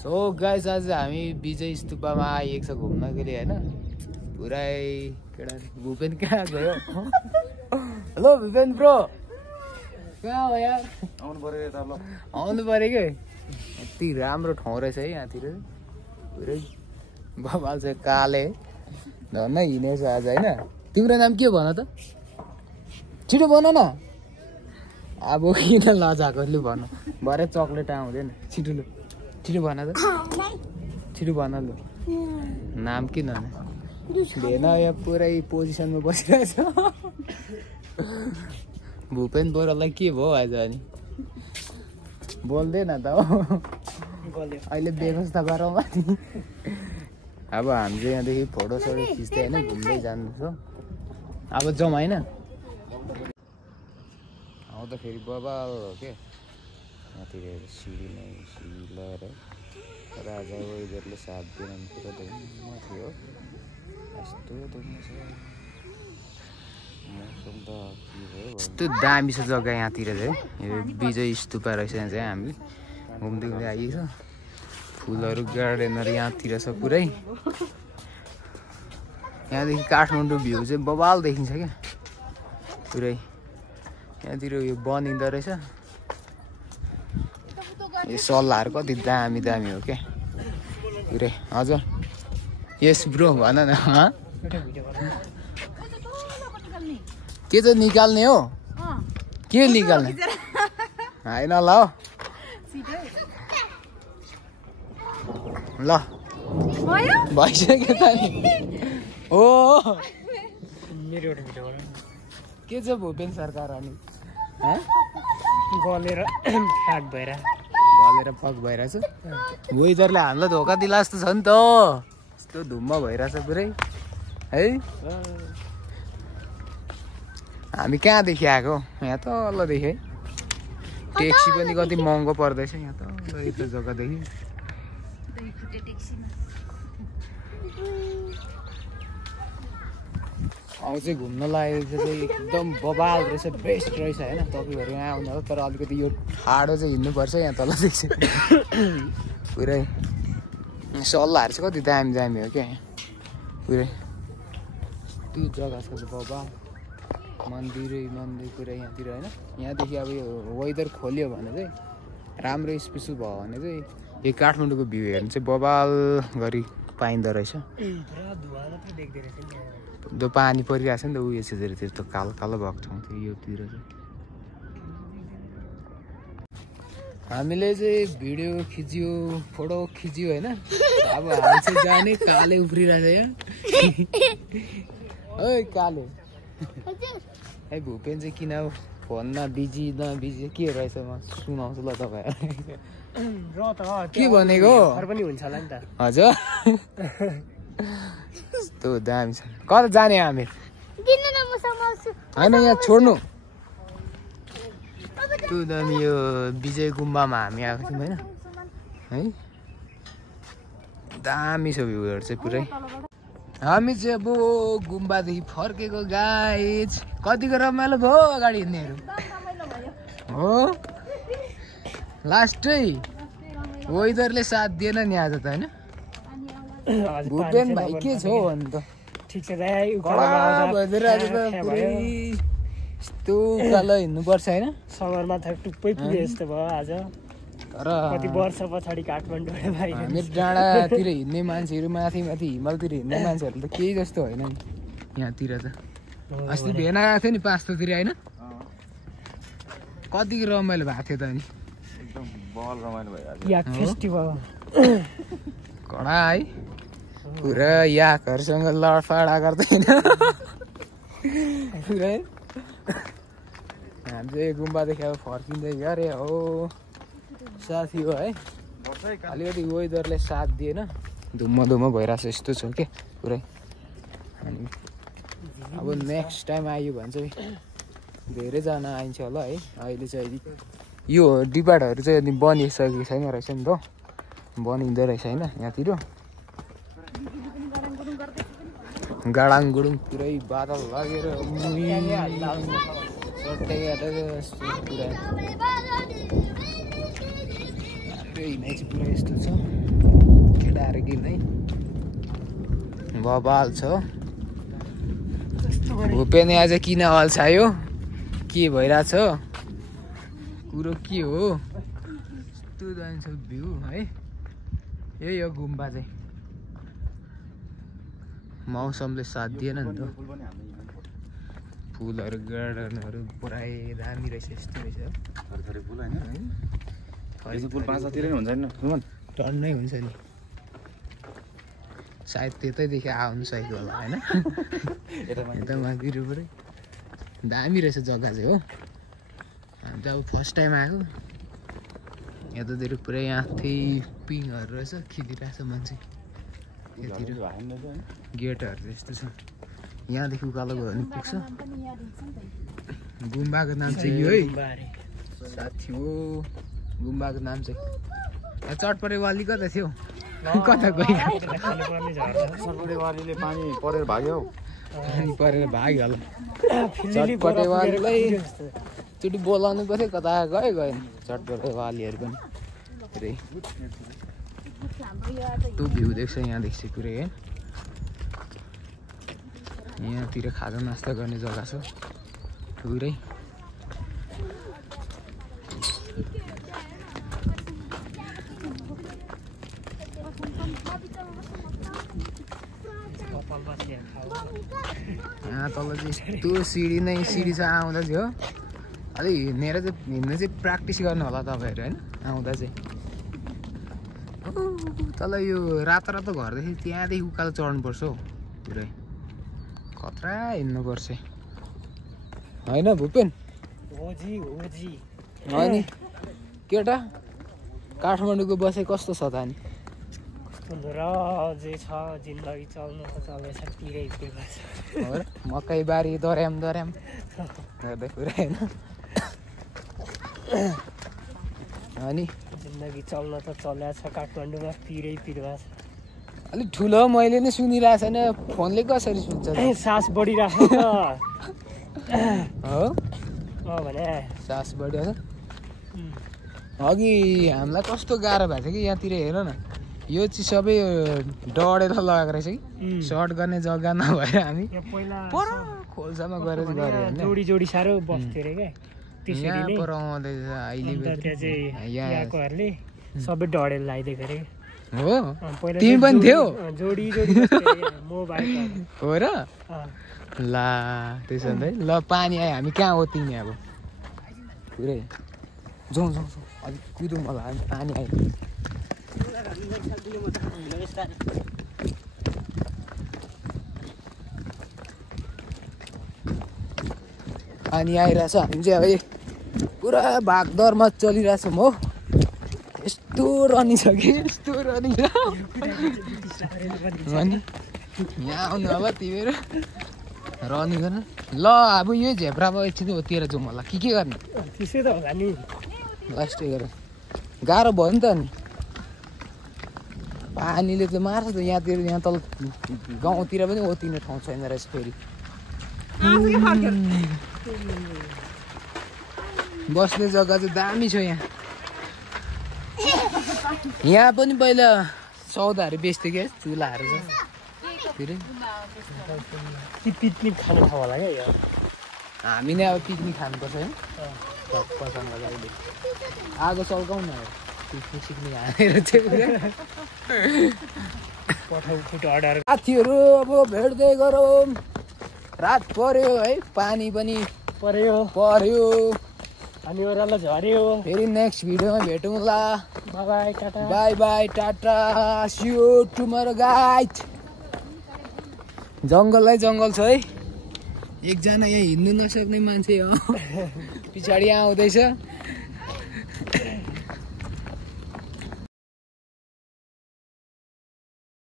so guys आज हामी विजय स्तूपमा आइएको छ घुम्नको लागि हैन पुरै केडा भूपेन कहाँ गयो हेलो भूपेन ब्रो कहाँ हो यार आउनु पर्यो यता ल आउनु पर्यो के यति राम्रो ठाउँ रहेछ है यहाँतिर पुरै बबाल छ काले धन्न हिँडेछ आज हैन तिम्रो नाम के भन त छिटो भन न अब किन लजाको लु भन भरे चक्लेट आउँदैन छिटो लु छिटो भन त छिटो भन लु नाम किन भेन यहाँ पुरै पोजिसनमा बसिरहेछ भूपेन बोरालाई के भयो आज अनि बोल्दैन त हो अहिले व्यवस्था गरौँ अब हामी चाहिँ यहाँदेखि फोटोसोटो खिच्दै होइन घुम्दै जान्छौँ अब जाउँ होइन आउँदाखेरि बबाल हो क्या यहाँतिर सिँढी नै सिँढी लगाएर राजा वेदरले साथ दिएन पुरा धुम्म थियो यस्तो धुम्म छ मौसम त के भयो यस्तो दामी छ जग्गा यहाँतिर चाहिँ यो विजय स्तूपा रहेछ यहाँ चाहिँ हामी घुम्दै घुम्दै आइएको छ फुलहरू गार्डनहरू यहाँतिर छ पुरै यहाँदेखि काठमाडौँ भ्यू चाहिँ बबाल देखिन्छ क्या पुरै यहाँतिर यो बनिँदो रहेछ यो सल्लाहहरू कति दामी दामी हो क्या पुरै हजुर यस ब्रो भन न के चाहिँ निकाल्ने हो के निकाल्ने होइन ल ल भइसक्यो त नि हो के छ भूपेन सरकार अनि गलेर फ्याक भएर फक भइरहेछ वेदरले हामीलाई धोका दिला जस्तो छ नि त यस्तो धुम्म भइरहेछ पुरै है हामी कहाँदेखि आएको यहाँ तलदेखि है ट्याक्सी पनि कति महँगो पर्दैछ यहाँ त यस्तो जग्गादेखि अब चाहिँ घुम्न लागेको चाहिँ एकदम बबाल रहेछ बेस्ट रहेछ होइन तपाईँहरू यहाँ आउनु तर अलिकति यो ठाडो चाहिँ हिँड्नुपर्छ यहाँ तलदेखि पुरै सल्लाहहरू चाहिँ कति दामी दामी हो क्या पुरै त्यो जग्गा छ बबाल मन्दिरै मन्दिर पुरै यहाँतिर होइन यहाँदेखि अब यो वेदर खोल्यो भने चाहिँ राम्रो स्पेसल भयो भने चाहिँ यो काठमाडौँको भ्यू हेर्नु चाहिँ बबाल गरी पाइँदो रहेछ त्यो पानी परिरहेको छ नि त उयो चाहिँ त्यो कालो कालो भएको ठाउँ थियो योतिर चाहिँ हामीले चाहिँ भिडियो खिच्यो फोटो खिच्यो होइन अब हामी चाहिँ जाने काले उफ्रिरहेछ यहाँ है काले है भूपेन चाहिँ किन फोनमा बिजी नबिजी के रहेछ म सुनाउँछु ल तपाईँहरूलाई के भनेको पनि हुन्छ होला नि त हजुर यस्तो दामी छ कता जाने हामी होइन यहाँ छोड्नु त्यो दामी यो विजय गुम्बामा हामी आएको छौँ होइन है दामी छ भ्यूहरू चाहिँ पुरै हामी चाहिँ अब गुम्बादेखि फर्केको गाइज कतिको रमाइलो भयो अगाडि हिँड्नेहरू हो लास्टै वेदरले साथ दिएन नि आज त होइन भूपेन भाइ के छ हो अन्त ठिक छ यस्तो उकालो हिँड्नुपर्छ होइन समरमा त टुप्पै पुगे जस्तो भयो आज तर कति वर्ष पछाडि काठमाडौँबाट भाइ हामी डाँडातिर हिँड्ने मान्छेहरू माथि माथि हिमालतिर हिँड्ने मान्छेहरू त केही जस्तो होइन नि यहाँतिर त अस्ति भेना आएको थियो नि 5 तिर होइन कतिको रमाइलो भएको थियो त अनि एकदम बल रमाइलो भइरहेको याक फेस्टिभल कडा है पुरा याकहरूसँग लडफाडा गर्दैन पुरै हामी चाहिँ गुम्बादेखि अब फर्किँदै गयो अरे हो साथी हो है अलिकति वेदरले साथ दिएन धुम्म धुम्म भइरहेको छ यस्तो छ क्या पुरै अनि अब नेक्स्ट टाइम आयो भने चाहिँ धेरैजना आइन्छ होला है अहिले चाहिँ यो डिपार्टहरू चाहिँ अनि बनिसकेको छैन रहेछ नि त बनिँदो रहेछ होइन यहाँतिर गाडाङ गुडुङ पुरै बादल लागेर पुरा हिँडाइ चाहिँ पुरा यस्तो छ बिस्तारै किन है बबाल छ भुपेन आज किन अल्छायो के भइरहेछ कुरो के हो यस्तो जान्छ भ्यू है यही हो गुम्बा चाहिँ मौसमले साथ दिएन नि त फुलहरू गार्डनहरू पुरै दामी रहेछ यस्तो रहेछ थरी फुल हैन फुल 5 नै हुन्छ नि टन्नै हुन्छ नि सायद त्यतैदेखि आउनु सकेको होला होइन यता माथितिर पुरै दामी रहेछ जग्गा चाहिँ हो हामी त अब फर्स्ट टाइम आएको यतातिर पुरै यहाँ त्यही पिङहरू रहेछ खिलिरहेछ मान्छे यतातिर गेटहरू यस्तो छ यहाँदेखि उकालो गयो भने पुग्छ गुम्बाको नाम चाहिँ यो है साथी हो गुम्बाको नाम चाहिँ चटपटे वाली कता थियो कता गयो सरपडेवारीले पानी परेर भाग्यो पानी परेर भाग्यो होला चटपटे वालीलाई चोटि बोलाउनु पऱ्यो कता गयो गएन चटपटे वालीहरू पनि पुरै त्यो भ्यू देख्छ यहाँदेखि चाहिँ पुरै है यहाँतिर खाजा नास्ता गर्ने जग्गा छ पुरै यहाँ तल चाहिँ त्यो सिडी चाहिँ आउँदा चाहिँ हो अलिक हिँडेर चाहिँ हिँड्नु चाहिँ प्र्याक्टिस गर्नु होला तपाईँहरू होइन आउँदा चाहिँ तल यो रातो रातो घरदेखि त्यहाँदेखि उकालो चढ्नुपर्छ हौ पुरै खतरा हिँड्नुपर्छ होइन भुपेन होइन केटा काठमाडौँको बसाइ कस्तो छ त अनि छ जिन्दगी चल्नु त चल्दैछ पिरै मकै बारी दर्याम गर्दै पुरै होइन अनि जिन्दगी चल्न त चल्या छ काठमाडौँमा पिरै भएको छ अलिक ठुलो मैले नै सुनिरहेको छैन फोनले कसरी सुन्छ सास बढिरहेको छ हो भने सास बढिरहेको अघि हामीलाई कस्तो गाह्रो भएको थियो कि यहाँतिर हेर न यो चाहिँ सबै डढेर लगाएको रहेछ कि सर्ट गर्ने जग्गा नभएर हामी पर खोल्सामा गएर जोडी जोडी साह्रो बस्थ्यो अरे क्या त्यसरी पर आउँदैछ अहिले यहाँकोहरूले सबै डढेर लगाइदिएको अरे हो तिमी पनि थियौ जोडी मोबाइल हो र ला त्यसो भने ल पानी आयो हामी कहाँ ओतिने अब पुरै जाउँ अलिक कुदौँ होला हामी पानी आयो पानी आइरहेछ हामी चाहिँ अब पुरा भागदौडमा चलिरहेछौँ हो यस्तो रनिङ छ कि यस्तो रनिङ छ अनि यहाँ आउनु होला तिमीहरू रनिङ गर्न ल अब यो झेब्रामा एकछिन ओतिएर जाउँ होला के गर्ने त्यसै त होला नि लास्टै गरेर गाह्रो भयो नि त नि पानीले त मार्छ त यहाँतिर यहाँ तल गाउँतिर पनि ओतिने ठाउँ छैन रहेछ फेरि बस्ने जग्गा चाहिँ दामी छ यहाँ पनि पहिला सौदाहरू बेच्थ्यो क्या चुलाहरू छ फेरि पिकनिक खाने ठाउँ होला क्या हामी नै अब पिकनिक खानुपर्छ है टक्कसँग अहिले आगो चल्काउँ न पिकनिक सिक्निक हानेर चाहिँ साथीहरू अब भेट्दै गरौँ रात पर्यो है पानी पनि पर्यो अनि ओह्रालो झऱ्यो फेरि नेक्स्ट भिडियोमा भेटौँला bye tata bye tata see you tomorrow guys जङ्गलै जङ्गल छ है एकजना यहाँ हिँड्नु नसक्ने मान्छे हो पछाडि आउँदैछ